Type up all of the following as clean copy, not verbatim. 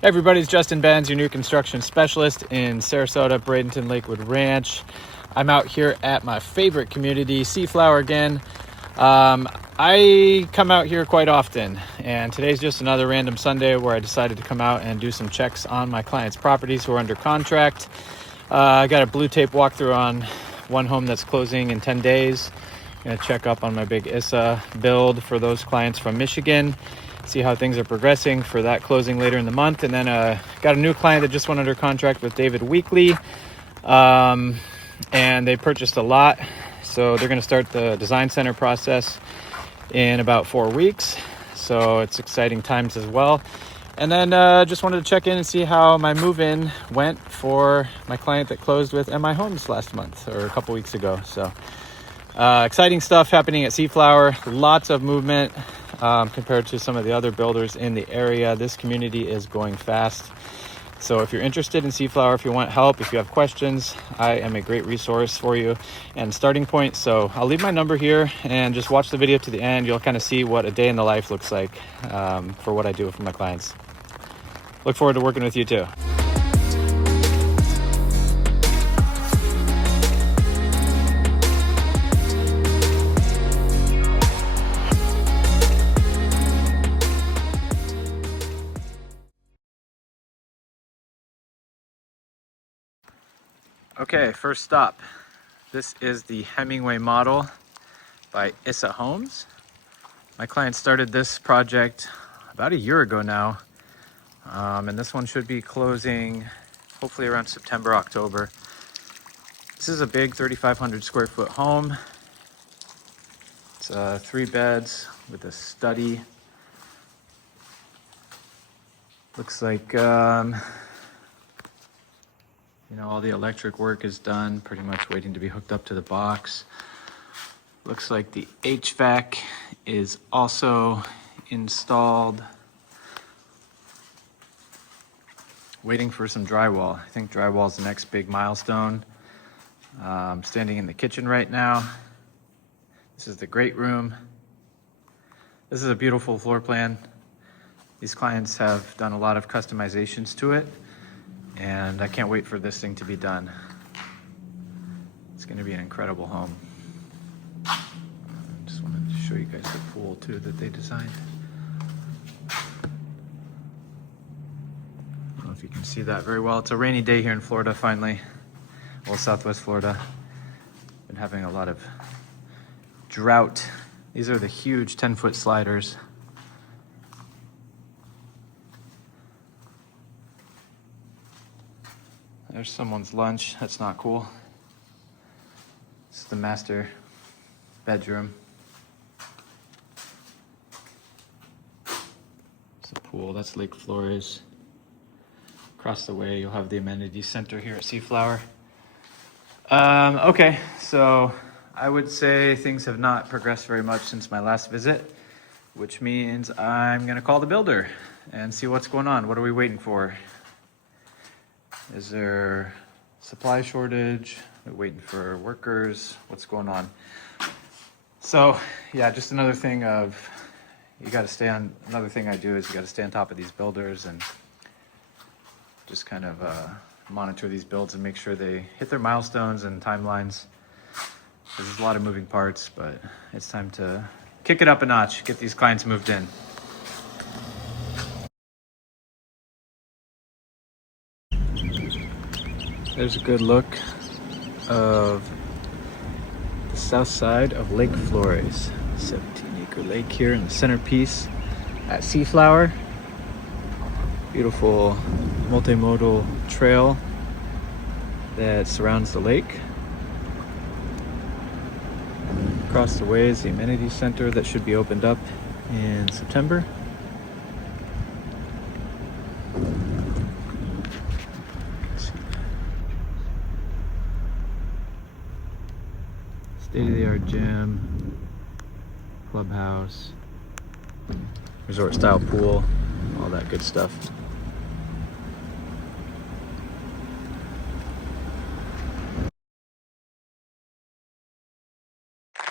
Everybody's Justin Benz, your new construction specialist in Sarasota, Bradenton, Lakewood Ranch. I'm out here at my favorite community, SEAFLOWER again. I come out here quite often, and today's just another random Sunday where I decided to come out and do some checks on my clients' properties who are under contract. I got a blue tape walkthrough on one home that's closing in 10 days. I'm going to check up on my big ISSA build for those clients from Michigan, see how things are progressing for that closing later in the month. And then got a new client that just went under contract with David Weekley, and they purchased a lot. So they're going to start the design center process in about 4 weeks. So it's exciting times as well. And then just wanted to check in and see how my move-in went for my client that closed with MI Homes last month or a couple weeks ago. So exciting stuff happening at SEAFLOWER. Lots of movement compared to some of the other builders in the area. This community is going fast. So if you're interested in SEAFLOWER, if you want help, if you have questions, I am a great resource for you and starting point. So I'll leave my number here and just watch the video to the end. You'll kind of see what a day in the life looks like for what I do for my clients. Look forward to working with you too. Okay, first stop. This is the Hemingway model by ISSA Homes. My client started this project about a year ago now, and this one should be closing hopefully around September, October. This is a big 3,500 square foot home. It's 3 beds with a study. Looks like all the electric work is done, pretty much waiting to be hooked up to the box. Looks like the HVAC is also installed. Waiting for some drywall. I think drywall is the next big milestone. I'm standing in the kitchen right now. This is the great room. This is a beautiful floor plan. These clients have done a lot of customizations to it, and I can't wait for this thing to be done. It's going to be an incredible home. Just wanted to show you guys the pool too that they designed. I don't know if you can see that very well. It's a rainy day here in Florida finally. Well, Southwest Florida. Been having a lot of drought. These are the huge 10-foot sliders. There's someone's lunch. That's not cool. This is the master bedroom. It's a pool. That's Lake Flores. Across the way, you'll have the amenity center here at SEAFLOWER. Okay, so I would say things have not progressed very much since my last visit, which means I'm going to call the builder and see what's going on. What are we waiting for? Is there supply shortage? We're waiting for workers. What's going on? So yeah, just another thing of another thing I do is you got to stay on top of these builders and just kind of monitor these builds and make sure they hit their milestones and timelines. There's a lot of moving parts, but it's time to kick it up a notch, get these clients moved in. There's a good look of the south side of Lake Flores. 17-acre lake here in the centerpiece at SEAFLOWER. Beautiful multimodal trail that surrounds the lake. Across the way is the amenity center that should be opened up in September. State-of-the-art gym, clubhouse, resort-style pool, all that good stuff.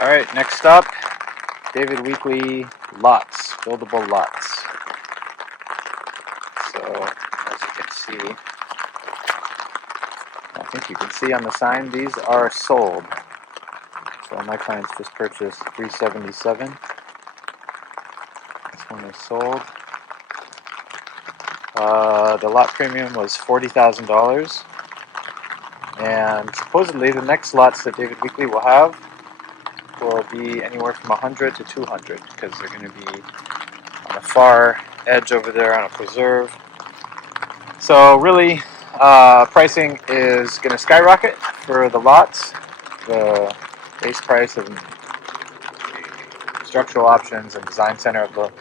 All right, next stop, David Weekley lots, buildable lots. So as you can see, I think you can see on the sign, these are sold. So my clients just purchased 377. This one is sold. The lot premium was $40,000. And supposedly the next lots that David Weekley will have will be anywhere from 100 to 200 because they're going to be on the far edge over there on a preserve. So really, pricing is going to skyrocket for the lots. The base price of the structural options and design center of the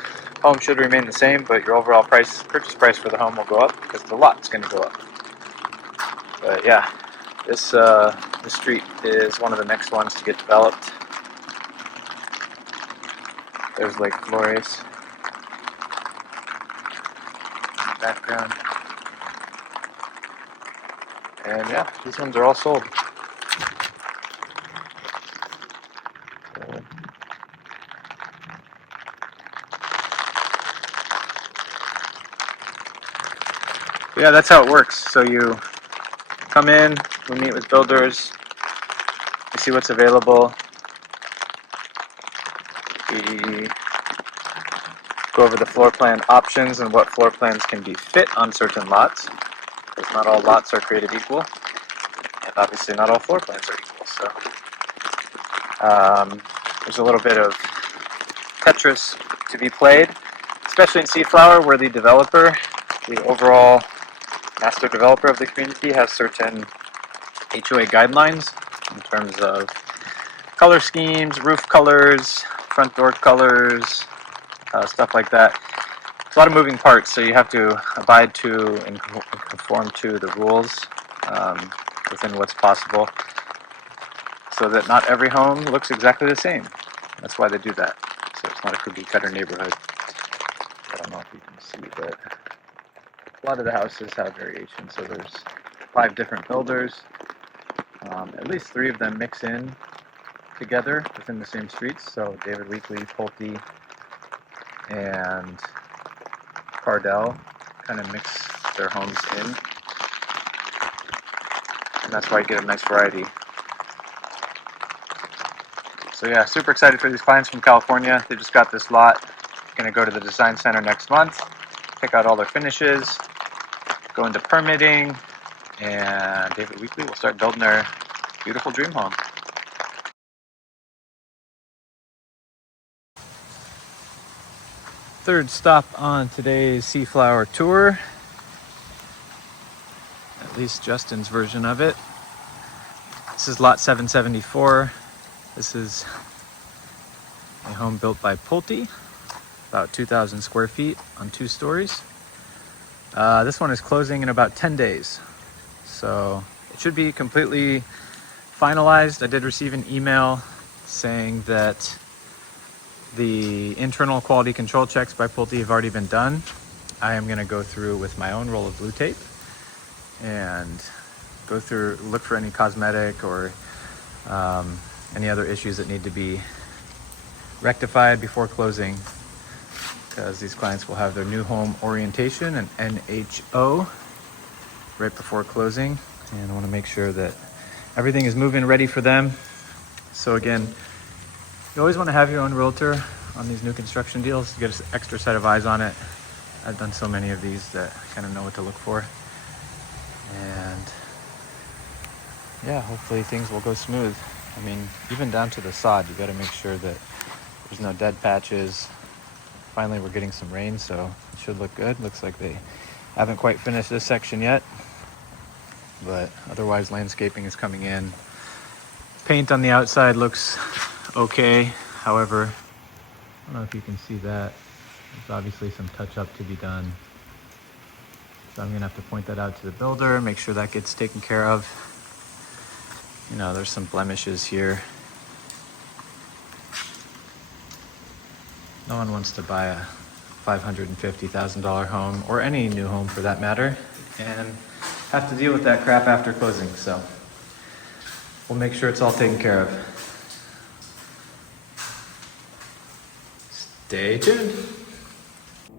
home should remain the same, but your overall purchase price for the home will go up because the lot's going to go up. But yeah, this street is one of the next ones to get developed. There's Lake Flores in the background. And yeah, these ones are all sold. Yeah, that's how it works. So you come in, we meet with builders, we see what's available, we go over the floor plan options and what floor plans can be fit on certain lots, because not all lots are created equal, and obviously not all floor plans are equal. So there's a little bit of Tetris to be played, especially in SEAFLOWER, where the developer, the overall master developer of the community, has certain HOA guidelines in terms of color schemes, roof colors, front door colors, stuff like that. It's a lot of moving parts, so you have to abide to and conform to the rules within what's possible, so that not every home looks exactly the same. That's why they do that, so it's not a cookie cutter neighborhood. I don't know if you can see, but a lot of the houses have variation. So there's 5 different builders. At least 3 of them mix in together within the same streets. So David Weekley, Pulte, and Cardell kind of mix their homes in. And that's why you get a nice variety. So yeah, super excited for these clients from California. They just got this lot. Going to go to the design center next month, pick out all their finishes, go into permitting, and David Weekley will start building their beautiful dream home. Third stop on today's SEAFLOWER tour, at least Justin's version of it. This is lot 774. This is a home built by Pulte, about 2,000 square feet on 2 stories. This one is closing in about 10 days. So it should be completely finalized. I did receive an email saying that the internal quality control checks by Pulte have already been done. I am going to go through with my own roll of blue tape and go through, look for any cosmetic or any other issues that need to be rectified before closing, because these clients will have their new home orientation and NHO right before closing, and I want to make sure that everything is moving ready for them. So again, you always want to have your own realtor on these new construction deals to get an extra set of eyes on it. I've done so many of these that I kind of know what to look for, and yeah, hopefully things will go smooth. I mean, even down to the sod, you got to make sure that there's no dead patches. Finally, we're getting some rain, so it should look good. Looks like they haven't quite finished this section yet, but otherwise landscaping is coming in. Paint on the outside looks okay. However, I don't know if you can see that. There's obviously some touch-up to be done. So I'm gonna have to point that out to the builder, make sure that gets taken care of. You know, there's some blemishes here. No one wants to buy a $550,000 home, or any new home for that matter, and have to deal with that crap after closing. So we'll make sure it's all taken care of. Stay tuned.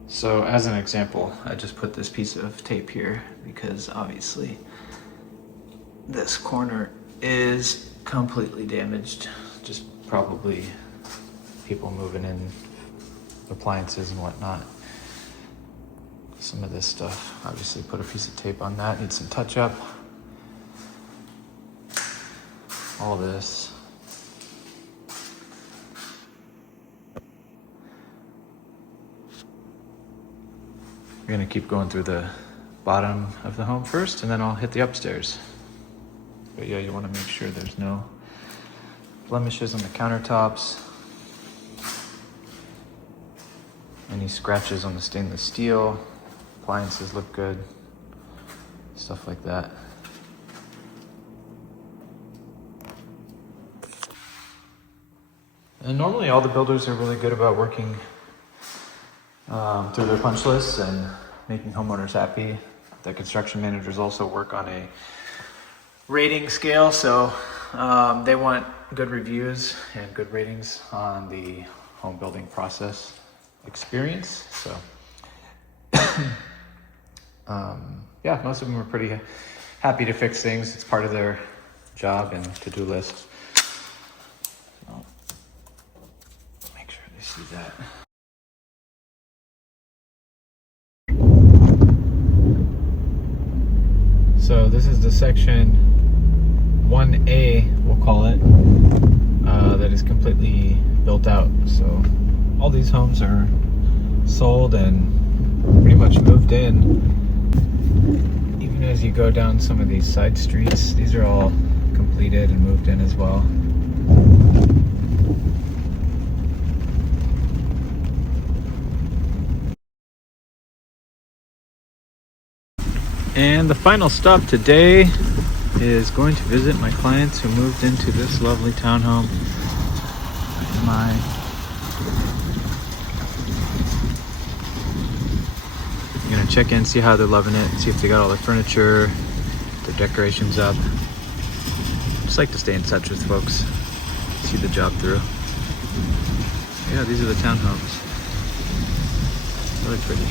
So as an example, I just put this piece of tape here because obviously this corner is completely damaged. Just probably people moving in appliances and whatnot. Some of this stuff, obviously put a piece of tape on that, needs some touch up. All this. We're gonna keep going through the bottom of the home first, and then I'll hit the upstairs. But yeah, you wanna make sure there's no blemishes on the countertops. Any scratches on the stainless steel. Appliances look good. Stuff like that. And normally all the builders are really good about working through their punch lists and making homeowners happy. The construction managers also work on a rating scale, so they want good reviews and good ratings on the home building process experience. So yeah, most of them are pretty happy to fix things. It's part of their job and to-do list. So make sure they see that. So this is the section 1A, we'll call it, that is completely built out. So all these homes are sold and pretty much moved in. Even as you go down some of these side streets, these are all completed and moved in as well. And the final stop today is going to visit my clients who moved into this lovely townhome. I'm gonna check in, see how they're loving it, see if they got all their furniture, their decorations up. Just like to stay in touch with folks, see the job through. Yeah, these are the townhomes. Really pretty.